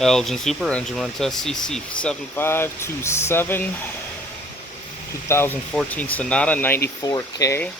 Elgin Super Engine Run Test CC7527 2014 Sonata 94K.